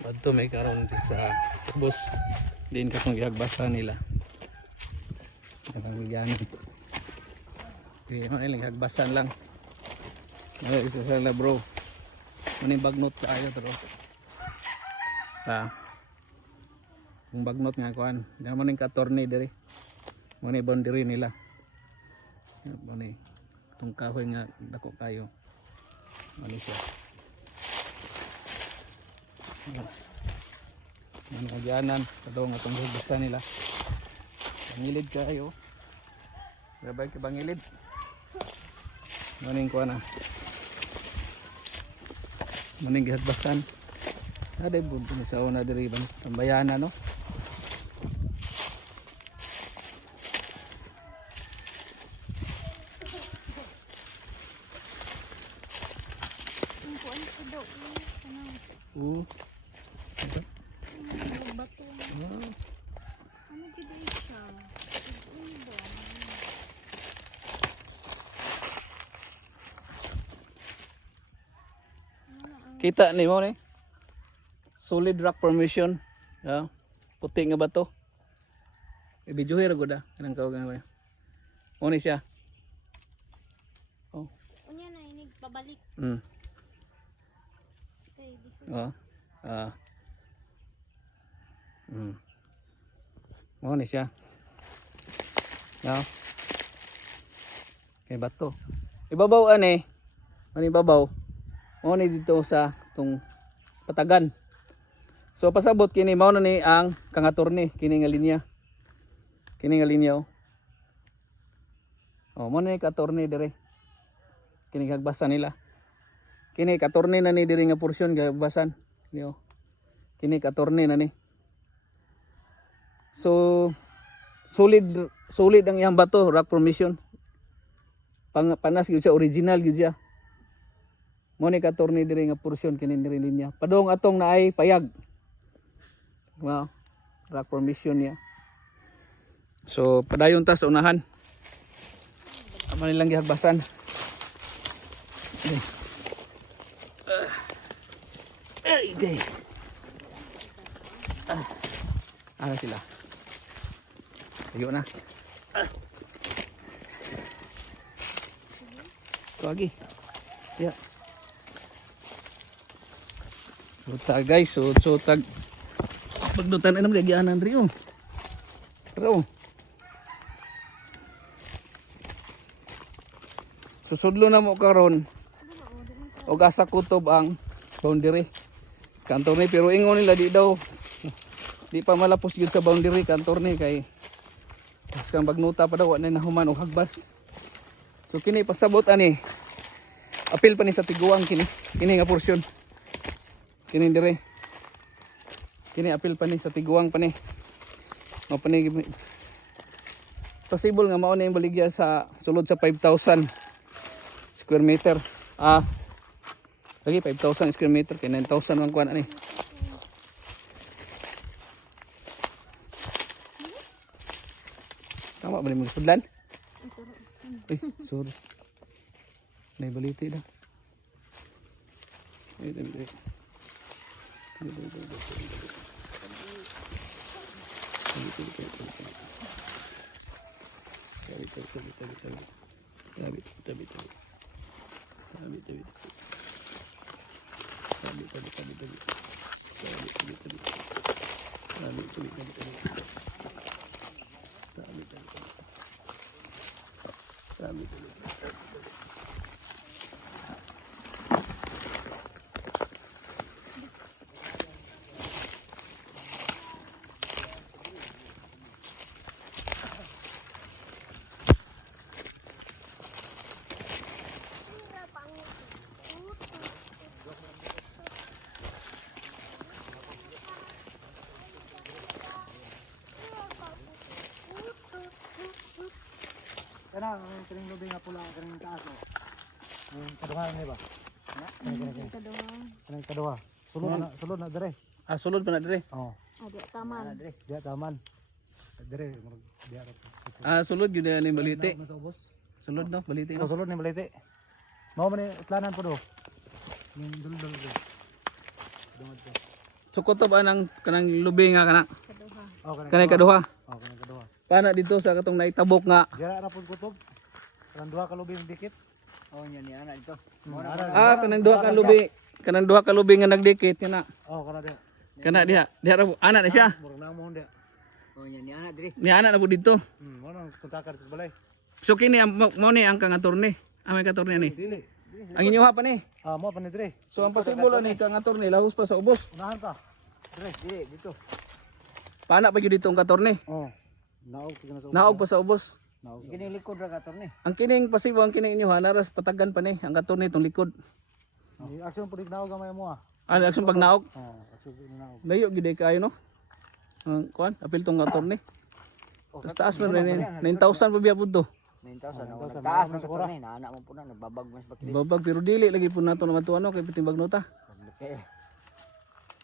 Adto may karon sa bus din katong gihagbasa nila. Katong yan. Okay, ano lang hagbasan lang. Ay isa sala bro. Mani bagnot kaayo to. Kung bagnot nga kuan, diyan mo ning katorne diri. Mani boundary nila. Mani tong kahoy nga dako kayo. Mani siya. Ano agyanan kadong atong hugbasan nila. Bangilid kayo. Babay ka bangilid. Maning kuan na. Maning gihadbasan. Ada bud sa una diri bang tambayana no. Kita ni mo ni. Solid rock formation. Yeah. Puti nga bato. I-videohe ra gud ah. Kanang kawagan ko. Mo ni siya. Oh. Unya na inig pabalik. Okay, Oh. Mo ni siya. Yeah. Kay bato. Ibabaw ani. Ano ibabaw? Mo ni dito sa tong patagan. So pasabot kini mao na ni ang kangatorne kini nga linya. Kini nga linya oh. Oh mo ni katorne dire. Kini gagbasan nila. Kini katorne na ni dire nga porsyon gagbasan. Yo. Kini katorne na ni. So solid ang iyang bato, rock formation. Panas gyud siya, original gyud siya. Mo ni katorne dire nga porsyon kini dire linya. Padong atong naay payag. Wow. Rock formation niya. So padayon ta sa unahan. Amo nilang gihagbasan. Okay. Ano sila? Tayo na. Lagi. Ya. So guys, so tag pagdutan ay naman gagyanan rin oh. Pero susudlo na mo karon o gasa kutob ang boundary kantor ni, pero ingon nila di daw di pa malapos yun sa boundary kantor ni kay kang bagnuta pa daw na nahuman o hagbas. So kini pasabot ani apil pa ni sa tiguang kini nga porsyon kini dire. Kini apil pa ni sa tiguang pa ni. Mao pa ni possible nga mao na yung baligya sa sulod sa 5,000 square meter. Lagi 5,000 square meter kay 9,000 ang kuan ani. Tama ba ni sudlan? Uy, sorry. Nay baliti dah. Wait. Kana ang kining lubi nga pula kining taas oh. Yung kaduha ni ba? Kining kaduha. Sulod na dire. Sulod pa na dire. Oh. Ada taman. Dia taman. Dire dia. Sulod yun na ni baliti. Sulod no, baliti no. Sulod ni baliti. Mao man ni utlanan po do. Yung dul. sukutob anang kanang lubi nga kana. Kaduha. Oh, Kanay kaduha. Oh, kanang kaduha. Pana dito sa katong naitabok nga. Dira ra pud kutob. Kanang duha ka lubing dikit. Oh, yan ni ana ito. Kanang duha ka lubi. Kanang duha ka lubi nga nagdikit kana. Oh, kana dia. Kana diha. Diha ra po. Ana na siya. Murag na mo dia. Oh, yan ni ana diri. Ni ana na po dito. Mo nang kontakar sa balay. So kini mo ni ang kang attorney. Amay ka attorney ni. Dili. Ang inyuha pa ni. Mo pa ni dire. So ang pasibulo ni kang attorney lahos pa sa ubos. Unahan ka. Dire. Diri dito. Pana pa gyud dito ang attorney. Oh. Naog ka na sa. Naog pa sa ubos. Naog. Kini likod ra kator ni. Ang kining pasibo ang kining inyuha naras patagan pa ni ang attorney tong likod. Ni action pud naog gamay mo ah. Ano action pag naog? Oh, action pud naog. Layo gid kayo no. Ang kuan apil tong attorney. Taas man rin 9,000 pa biya pud to. 9,000. Taas man sa kator ni. Naana mo po na nagbabag mas bakli. Babag pero dili lagi po nato naman to ano kay piting bagnota. Okay.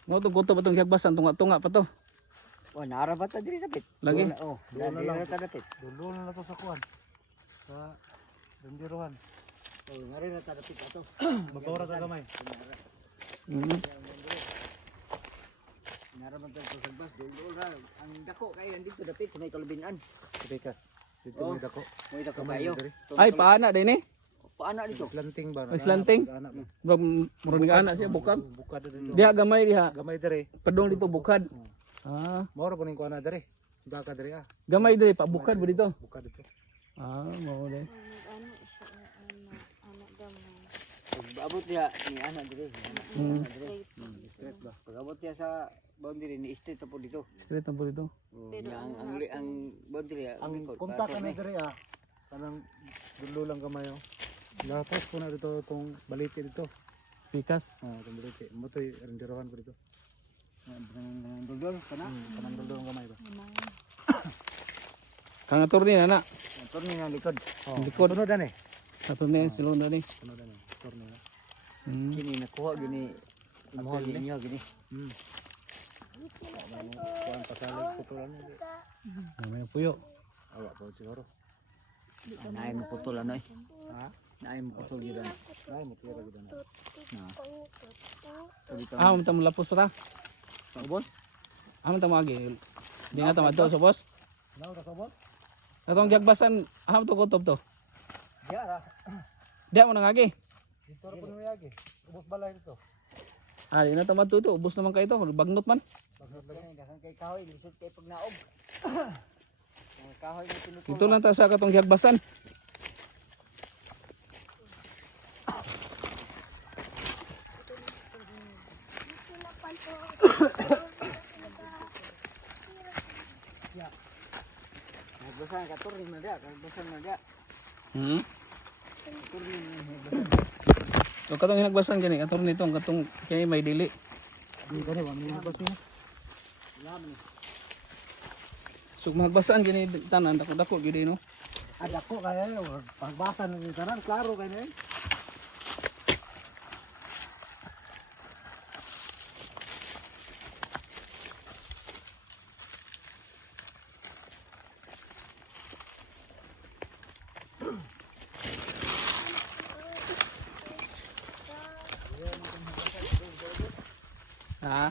Mo tong kuto patong higbasan tunga pa to. Oh, nara ba ta diri dapit? Lagi. Oh, Doon na diri lang. ra ta dapit. Dulo na to sa kuan. Sa Dandiruhan. Oh, ngari ra ta dapit ato. Magkora sa gamay. Mm. Nara man ta sa sagbas. Dul ra ang dako kay andito dapit sa may kalubinan. Tikas. Dito Oh. may dako. Mo dako kayo. Ay paana din eh. paana dito. Slanting ba? Ay, slanting? Anak mo. Bro murag nga ana siya bukad. Bukad dito. Diha gamay diha. Gamay dire. Padong dito bukad. Ah, Moro po ning kuana dire. Baka dire ah. gamay diri pa bukad ba dito? Bukad dito. Ah, mao din. Ano siya anak gamay. Pag abot dia ni ana diri. Mm. Straight ba? Pag abot dia sa boundary ni straight po dito. Straight na po dito. Pero Ang boundary Ang kontak na dire ah. Kanang dulo lang gamay oh. Lapas ko na dito tong baliti dito. Pikas. Oh, tong baliti. Mo to renderohan ko dito. dudol kana. Kanang dulo ang gamay ba. Kang attorney na. Motor ni nang likod. Oh, Likod. tunod ani. Attorney silong na ni. Tunod ani. Turno na. Hmm. Kini nakuha gini. Imuha gini niya gini. Kuan pasalig putulan ni. May puyo. Awa po siguro. Naay mo putol ano eh. Ha? Naay mo putol gyud ano. Ay, mo tira gid na. So dito. Ah, mo lapos pa ta. Sa ubos. Amo ta magi. Di na ta madto sa boss. Naw ka sabot? Atong gagbasan, aham to kutob to. Ya ra. Di mo nangagi. Dito ra po ni yagi. Ubos balay dito. Ah, di na ta madto ito. Ubos naman kayo to. Bagnot man. Dakan kay kahoy lisod kay pagnaog. Ang kahoy mo tinutol. Dito lang ta sa katong gagbasan. Nagbasan ka tur ni dia, nagbasan na dia. Hmm. So katong hinagbasan gani atong nitong katong kay may dili. Di gani wa ni bas ni. So magbasan gani tanan dako-dako gyud no. Ada ko kaya pagbasan ni tanan klaro kay ni. Ha?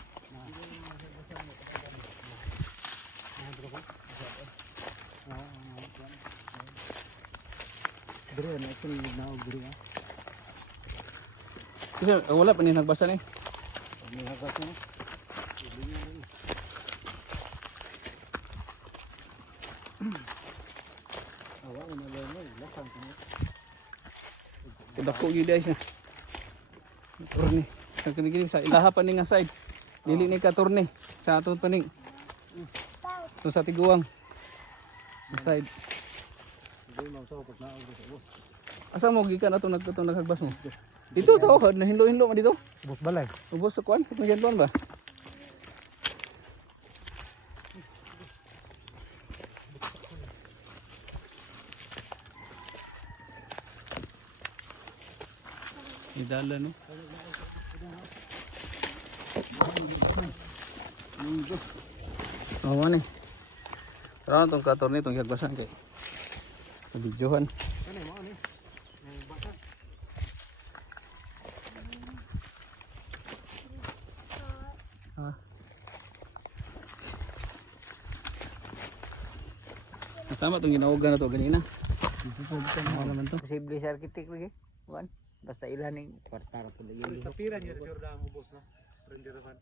Dire na ito ni naog dire ah. Kasi wala pa ni nagbasan eh. Ni hagas ni. Awa na na lasan ko. Dako gyud ay siya. Turni. Sa kini sa ilaha pa ni nga side. Dili ni ka turni sa aton pa ning. So sa tiguang. Side. Di mo sa pag naog dito. Asa mo gikan ato nagtutong naghagbas mo? Dito to, na hinlo-hinlo man dito. Ubos balay. Ubos sa kuan, katong jantuan ba? Idala no. Oh, man eh. Pero tong kator ni tong hagbasan kay. Sa videohan. Ano mo ni? Basa. Ah. Tama itong ginawagan na to ganina. Ano naman to? Posible sa arkitek lagi. Kuan. Basta ilan ning kwartara po lagi. Tapiran niya siguro ang ubos no. Render fan.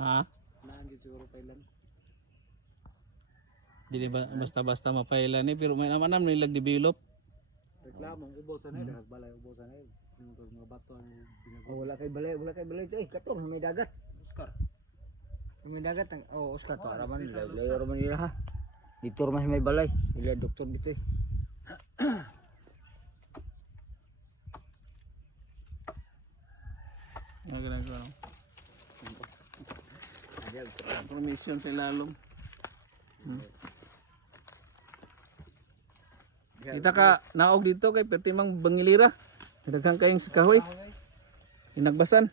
Ha? Naan din siguro pailan. Dili ba basta-basta mapailan ni pero may naman nilag develop. Reklamo ubos na dahil balay ubos na yung mga bato ang Oh, wala kay balay to. Katong may dagat. Oscar. May dagat ang Oscar to. Raman layo raman nila ha. Dito raman may balay. Ila doktor dito eh. Ano ginagawa? Permission sa lalong. Kita ka naog dito kay pertimang bangilira. Daghang kayong sa kahoy. Inagbasan.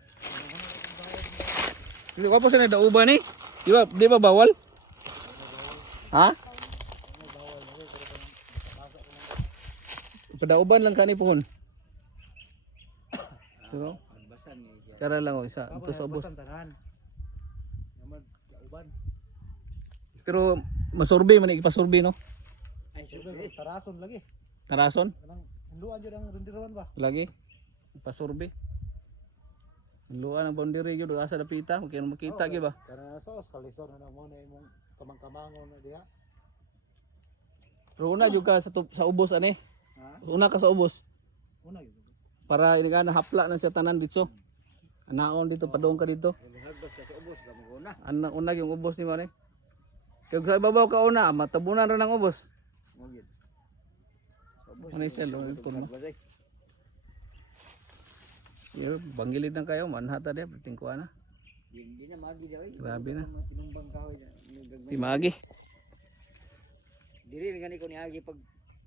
Dili pa po sa nadauban ni. Di ba bawal? Ha? Padauban lang kani pohon. Pero cara lang o isa ito sa ubos. Pero masurvey man ipasurvey no. Ay, Tarason lagi. Tarason Kanang hinluan jud ang renderan ba? lagi. Ipasurvey. Luan ang boundary jud asa dapita, okay na makita gyud ba. Kana sa kalisor na mo na imong kamang-kamangon na diha. Pero una jud ka sa ubos ani. Ha? Una ka sa ubos Una gyud. para ini ka hapla na sa tanan dito. Anaon dito padong ka dito. Hagbas ka sa ubos ka mo na. Una yung ubos ni Mane. Kaya sa ibabaw ka una, matabunan rin ang ubos. Mo gyud. Ano yung selo? Mo. Banggilid na kayo, manhata din, tingkuan na. Hindi na magi daw. Grabe na. Tinumbang kahoy na. Di maagi. Diri gani ko ni agi pag